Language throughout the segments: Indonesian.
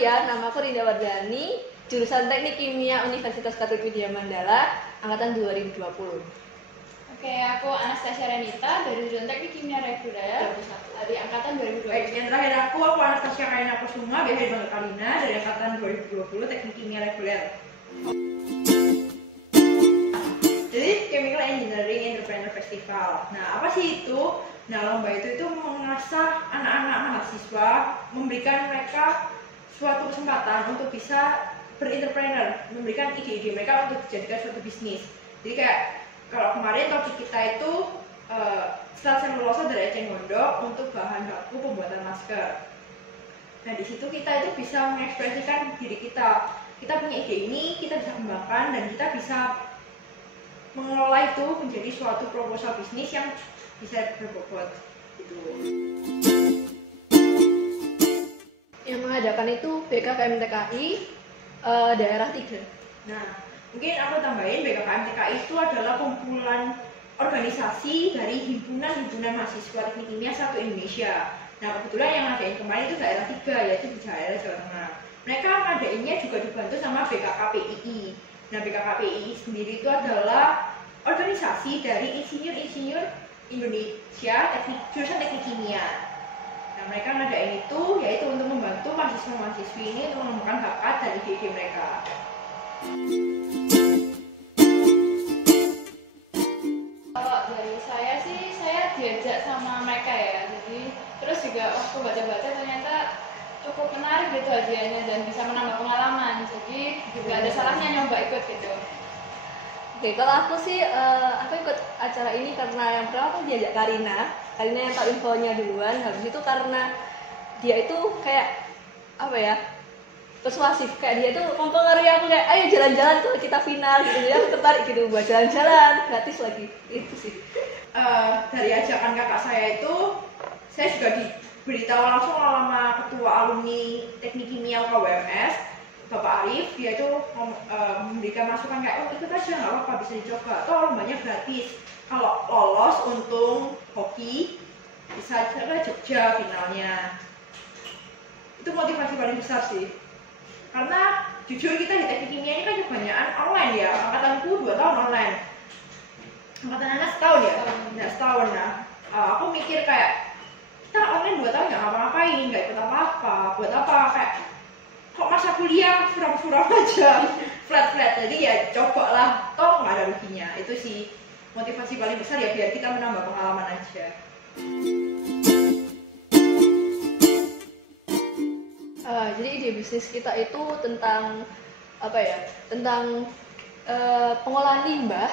ya, nama aku Rinda Wardani, jurusan Teknik Kimia Universitas Katolik Widya Mandala, angkatan 2020. Oke, aku Anastasia Renita dari jurusan Teknik Kimia Reguler dari angkatan 2020. Baik, yang terakhir aku Anastasia Karina Kusuma, biasa dipanggil Kalina, dari angkatan 2020 Teknik Kimia Reguler. Jadi Chemical Engineering Entrepreneur Festival. Nah, apa sih itu? Nah, lomba itu mengasah anak-anak mahasiswa, memberikan mereka suatu kesempatan untuk bisa berentrepreneur, memberikan ide-ide mereka untuk dijadikan suatu bisnis. Jadi kayak kalau kemarin topik kita itu serat selulosa dari eceng gondok untuk bahan baku pembuatan masker. Nah, di situ kita itu bisa mengekspresikan diri kita. Kita punya ide ini, kita bisa kembangkan dan kita bisa mengelola itu menjadi suatu proposal bisnis yang bisa berbobot gitu. Yang mengadakan itu BKKM TKI daerah 3. Nah, mungkin aku tambahin BKKM TKI itu adalah kumpulan organisasi dari himpunan-himpunan mahasiswa teknik kimia satu Indonesia. Nah, kebetulan yang ngadain kemarin itu daerah 3, yaitu di daerah Jawa Tengah. Mereka ngadainnya juga dibantu sama BKKPII. Nah, BKKPII sendiri itu adalah organisasi dari insinyur-insinyur Indonesia jurusan teknik kimia. Nah, mereka ngadain itu yaitu untuk membantu mahasiswa-mahasiswi ini untuk mengembangkan bakat dan ide-ide mereka. Kalau dari saya sih, saya diajak sama mereka ya. Jadi terus juga waktu baca-baca ternyata cukup menarik gitu hadiahnya dan bisa menambah pengalaman. Jadi juga ada salahnya nyoba ikut gitu. Oke, kalau aku sih, aku ikut acara ini karena yang pertama aku diajak Karina yang tahu infonya duluan. Habis itu karena dia itu kayak apa ya, persuasif, kayak dia itu mempengaruhi aku kayak ayo jalan-jalan tuh kita final gitu. Jadi aku tertarik gitu buat jalan-jalan, gratis lagi, itu sih. Dari ajakan kakak saya itu, saya juga diberitahu langsung sama ketua alumni teknik kimia UKWMS, Bapak Arif. Dia itu memberikan masukan kayak, oh ikut aja nggak apa-apa, bisa dicoba, toh lombanya gratis. Kalau lolos untung hoki bisa ke Jogja finalnya. Itu motivasi paling besar sih, karena jujur kita di teknik kimia ini kan kebanyakan online ya. Angkatanku 2 tahun online, angkatan anak setahun ya, nggak setahun. Nah, aku mikir kayak kita online 2 tahun nggak ngapa-ngapain, nggak ikut apa-apa, buat apa, kayak kok masa kuliah suram-suram aja, flat-flat. Jadi ya cobalah, toh nggak ada ruginya. Itu sih motivasi paling besar ya, biar kita menambah pengalaman aja. Jadi ide bisnis kita itu tentang apa ya? Tentang pengolahan limbah,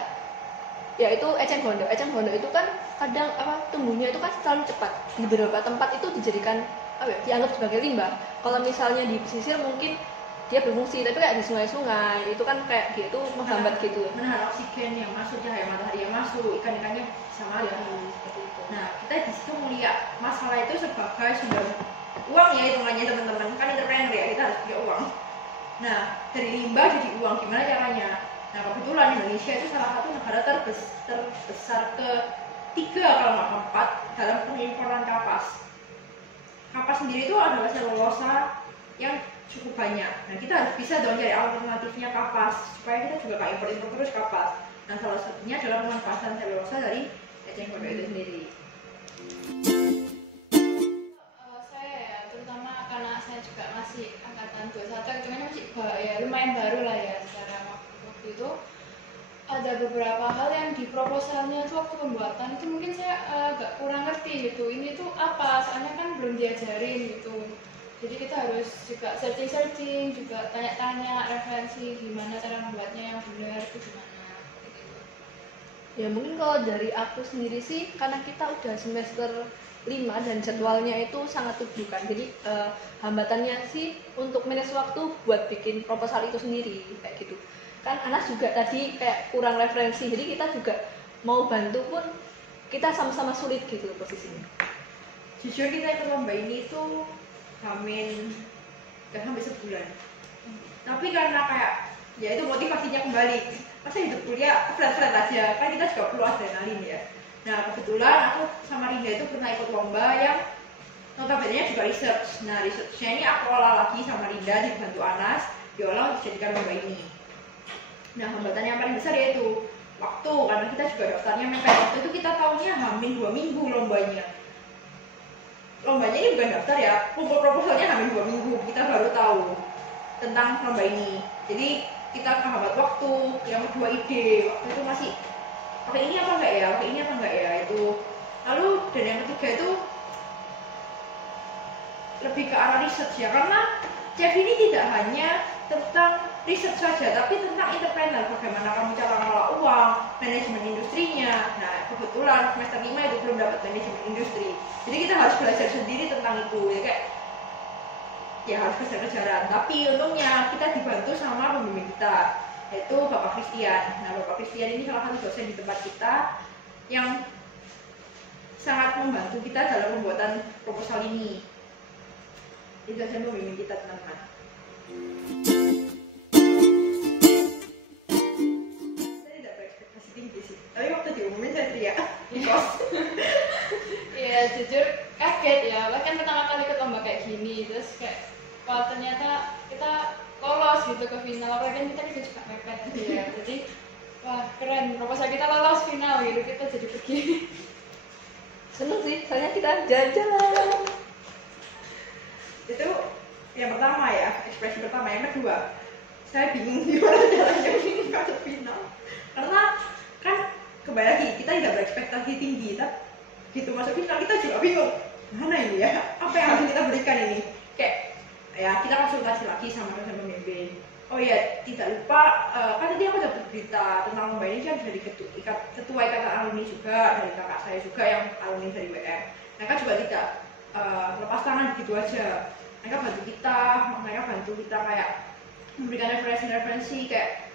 yaitu eceng gondok. Eceng gondok itu kan kadang tumbuhnya itu kan terlalu cepat. Di beberapa tempat itu dijadikan dianggap sebagai limbah. Kalau misalnya di pesisir mungkin dia berfungsi, tapi kayak di sungai-sungai itu kan kayak dia itu menghambat gitu. Menahan oksigen yang masuk, cahaya matahari yang masuk, ikan-ikannya bisa mati. Seperti itu. Nah, kita di situ melihat masalah itu sebagai sumber uang ya, hitungannya teman-teman, kan entrepreneur ya, kita harus punya uang. Nah, dari limbah jadi uang, gimana caranya? Nah, kebetulan Indonesia itu salah satu negara terbesar ke-3 kalau nggak ke-4 dalam pengimportan kapas. Kapas sendiri itu adalah selulosa yang cukup banyak. Nah, kita harus bisa dong cari alternatifnya kapas supaya kita juga nggak impor terus kapas. Nah, salah satunya adalah pemanfaatan selulosa dari eceng gondok itu sendiri. Saya ya, terutama karena saya juga masih angkatan 21, cuman masih ya, lumayan baru lah ya secara waktu itu. Ada beberapa hal yang di proposalnya itu waktu pembuatan itu mungkin saya agak kurang ngerti gitu. Ini tuh apa? Soalnya kan belum diajarin gitu. Jadi kita harus juga searching, juga tanya-tanya referensi gimana cara membuatnya yang benar itu gimana. Gitu. Ya mungkin kalau dari aku sendiri sih, karena kita udah semester 5 dan jadwalnya itu sangat tujukan. Jadi hambatannya sih untuk manage waktu buat bikin proposal itu sendiri kayak gitu. Kan Anas juga tadi kayak kurang referensi, jadi kita juga mau bantu pun kita sama-sama sulit gitu posisinya. Jujur kita ikut lomba ini tuh hampir sebulan. Tapi karena kayak ya itu motivasinya kembali, masa hidup kuliah flat-flat aja, kan kita juga perlu adrenalin ya. Nah, kebetulan aku sama Rinda itu pernah ikut lomba yang notabene juga research. Nah researchnya ini aku olah lagi sama Rinda dibantu Anas, diolah untuk dijadikan lomba ini. Nah hambatan yang paling besar yaitu waktu, karena kita juga daftarnya mepet. Waktu itu kita tahunya hamin 2 minggu lombanya. Lombanya ini bukan daftar ya, kumpul proposalnya hamin 2 minggu kita baru tahu tentang lomba ini. Jadi kita kehambat waktu. Yang kedua ide, waktu itu masih pakai ini apa enggak ya, pakai ini apa enggak ya itu. Lalu dan yang ketiga itu lebih ke arah research ya, karena chef ini tidak hanya tentang research saja, tapi tentang entrepreneur, bagaimana kamu cara mengelola uang, manajemen industrinya. Nah kebetulan semester 5 itu belum dapat manajemen industri, jadi kita harus belajar sendiri tentang itu ya, kayak ya harus kejar-kejaran. Tapi untungnya kita dibantu sama pembimbing kita, yaitu Bapak Christian. Nah Bapak Christian ini salah satu dosen di tempat kita yang sangat membantu kita dalam pembuatan proposal ini. Ini dosen pembimbing kita teman-teman. Saya tidak berekspektasi tinggi sih, tapi waktu diumumin saya teriak di kos. Iya jujur kaget ya, bahkan pertama kali ikut lomba kayak gini, terus kayak wah ternyata kita lolos gitu ke final, apalagi kita juga mepet gitu ya. Jadi wah keren, proposal kita lolos final gitu, kita jadi begini. Seneng sih, soalnya kita jalan-jalan. Itu yang pertama ya, ekspresi pertama. Yang kedua, saya bingung gimana jalannya ini masuk final, karena kan kembali lagi kita tidak berekspektasi tinggi, tapi gitu masuk final kita juga bingung mana ini ya, apa yang harus kita berikan ini. Kayak ya kita konsultasi lagi sama dosen pembimbing. Oh ya tidak lupa, kan tadi aku dapat berita tentang lomba ini kan dari ketua ikatan alumni juga, dari kakak saya juga yang alumni dari WM. Mereka juga tidak lepas tangan begitu aja. Mereka bantu kita kayak memberikan referensi kayak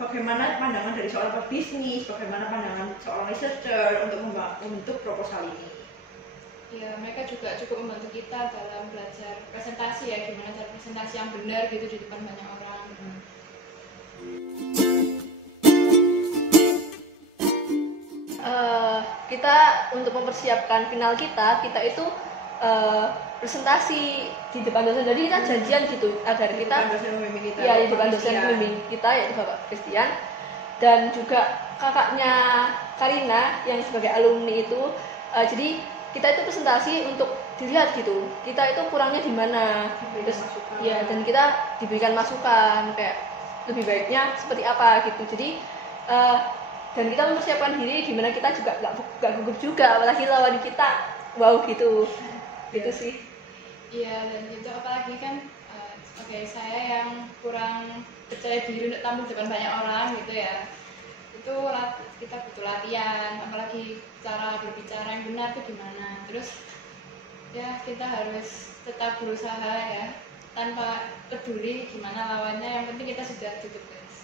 bagaimana pandangan dari seorang pebisnis, bagaimana pandangan seorang researcher untuk membentuk proposal ini. Ya mereka juga cukup membantu kita dalam belajar presentasi ya, gimana cara presentasi yang benar gitu di depan banyak orang. Kita untuk mempersiapkan final kita itu presentasi di depan dosen. Jadi kita janjian gitu agar kita ya di depan dosen pembimbing kita yaitu Bapak Christian, dan juga kakaknya Karina yang sebagai alumni itu. Jadi kita itu presentasi untuk dilihat gitu, kita itu kurangnya di mana, terus ya, dan kita diberikan masukan kayak lebih baiknya seperti apa gitu. Jadi dan kita mempersiapkan diri di mana kita juga nggak gugup juga, apalagi lawan kita wow gitu. Gitu sih. Iya, dan itu apalagi kan sebagai saya yang kurang percaya diri untuk tampil depan banyak orang gitu ya, itu kita butuh latihan, apalagi cara berbicara yang benar itu gimana. Terus ya kita harus tetap berusaha ya, tanpa peduli gimana lawannya, yang penting kita sudah tutup guys.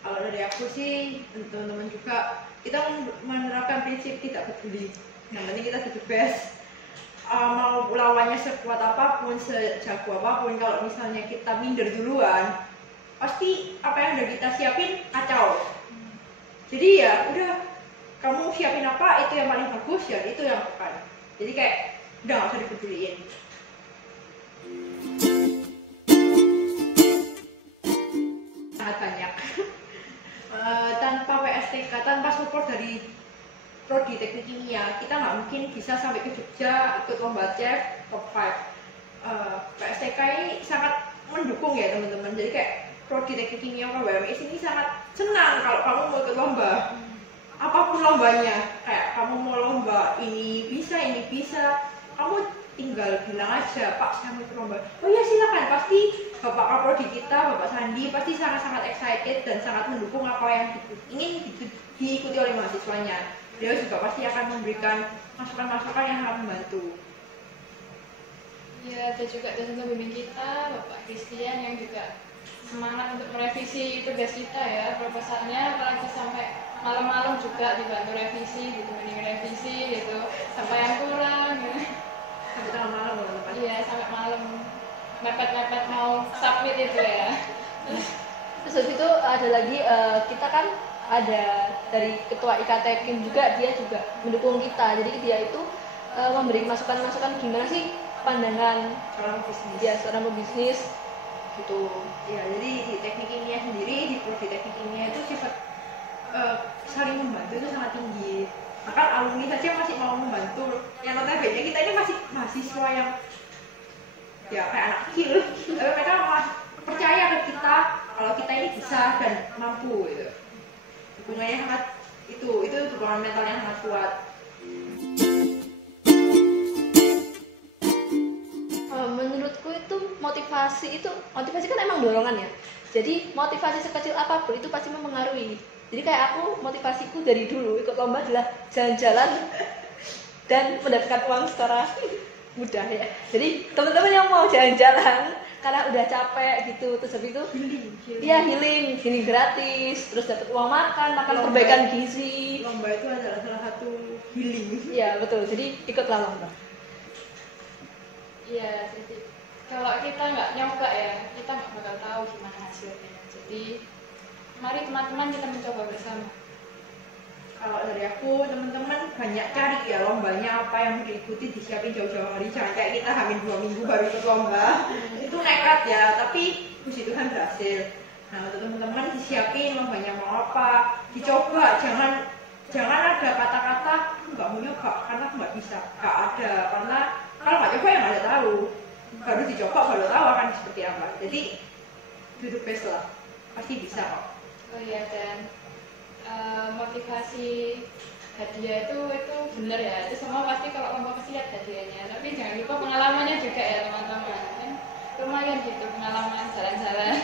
Kalau dari aku sih, teman-teman juga kita menerapkan prinsip tidak peduli, yang penting kita tutup best. Mau lawannya sekuat apapun, sejago apapun, kalau misalnya kita minder duluan, pasti apa yang udah kita siapin kacau. Jadi ya udah, kamu siapin apa itu yang paling bagus ya itu yang lakukan. Jadi kayak udah nggak usah dipeduliin. Sangat banyak. Tanpa PSTK, tanpa support dari prodi teknik kimia, kita nggak mungkin bisa sampai ke Jogja ikut lomba chef top 5. PSTK ini sangat mendukung ya teman-teman. Jadi kayak prodi teknik kimia WMS ini sangat senang kalau kamu mau ikut lomba, apapun lombanya. Kayak kamu mau lomba ini bisa, kamu tinggal bilang aja, Pak saya mau ikut lomba. Oh ya silakan, pasti Bapak Kaprodi kita, Bapak Sandi pasti sangat-sangat excited dan sangat mendukung apa yang ingin diikuti oleh mahasiswanya. Dia juga pasti akan memberikan masukan-masukan yang akan membantu. Ya, ada juga dosen pembimbing kita, Bapak Christian, yang juga semangat untuk merevisi tugas kita ya, proposalnya, apalagi sampai malam-malam juga dibantu revisi, ditemenin revisi gitu, sampai yang kurang gitu. Sampai tengah malam loh teman. Iya, sampai malam, mepet-mepet mau submit itu ya. Terus habis itu ada lagi kita kan ada dari ketua IKT Kim juga, dia juga mendukung kita. Jadi dia itu memberi masukan-masukan gimana sih pandangan Seorang bisnis. ya seorang pebisnis gitu. Ya, jadi di teknik kimia sendiri, di prodi teknik kimia itu sifat saling membantu itu sangat tinggi. Bahkan alumni saja masih mau membantu. Yang notabene kita ini masih mahasiswa yang ya kayak anak kecil. Tapi mereka malah percaya ke kita kalau kita ini bisa dan mampu gitu. Dukungannya sangat itu dukungan mental yang sangat kuat. Menurutku itu motivasi kan emang dorongan ya. Jadi motivasi sekecil apapun itu pasti mempengaruhi. Jadi kayak aku motivasiku dari dulu ikut lomba adalah jalan-jalan dan mendapatkan uang secara mudah ya. Jadi teman-teman yang mau jalan-jalan karena udah capek gitu, terus habis itu iya healing gratis, terus dapat uang makan perbaikan gizi. Lomba itu adalah salah satu healing. Iya betul. Jadi ikutlah lomba. Iya, jadi kalau kita nggak nyoba ya, kita nggak bakal tahu gimana hasilnya. Jadi, mari teman-teman kita mencoba bersama. Kalau dari aku, teman-teman banyak cari ya lombanya apa yang diikuti, disiapin jauh-jauh hari. Jangan kayak kita hamil 2 minggu baru ikut lomba. Itu nekat ya, tapi puji Tuhan berhasil. Nah, untuk teman-teman disiapin lombanya mau apa, dicoba. Jangan ada kata-kata nggak mau nyoba karena aku nggak bisa. Nggak ada, karena kalau nggak coba ya nggak ada tahu. Baru dicoba baru tahu akan seperti apa. Jadi do the best lah, pasti bisa kok. Oh iya, dan motivasi hadiah itu bener ya. Itu semua pasti kalau lomba pasti lihat hadiahnya. Tapi jangan lupa pengalamannya juga ya teman-teman. Kan lumayan gitu pengalaman jalan-jalan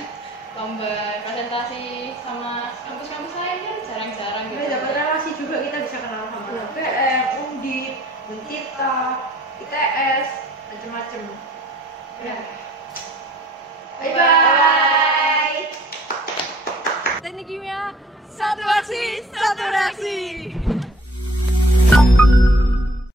lomba presentasi sama kampus-kampus lain kan jarang-jarang gitu. Dapat relasi juga, kita bisa kenal sama PM, Undip, Untita, ITS, macam-macam. Ya. Bye-bye. Teknik kimia, satu aksi, satu reaksi.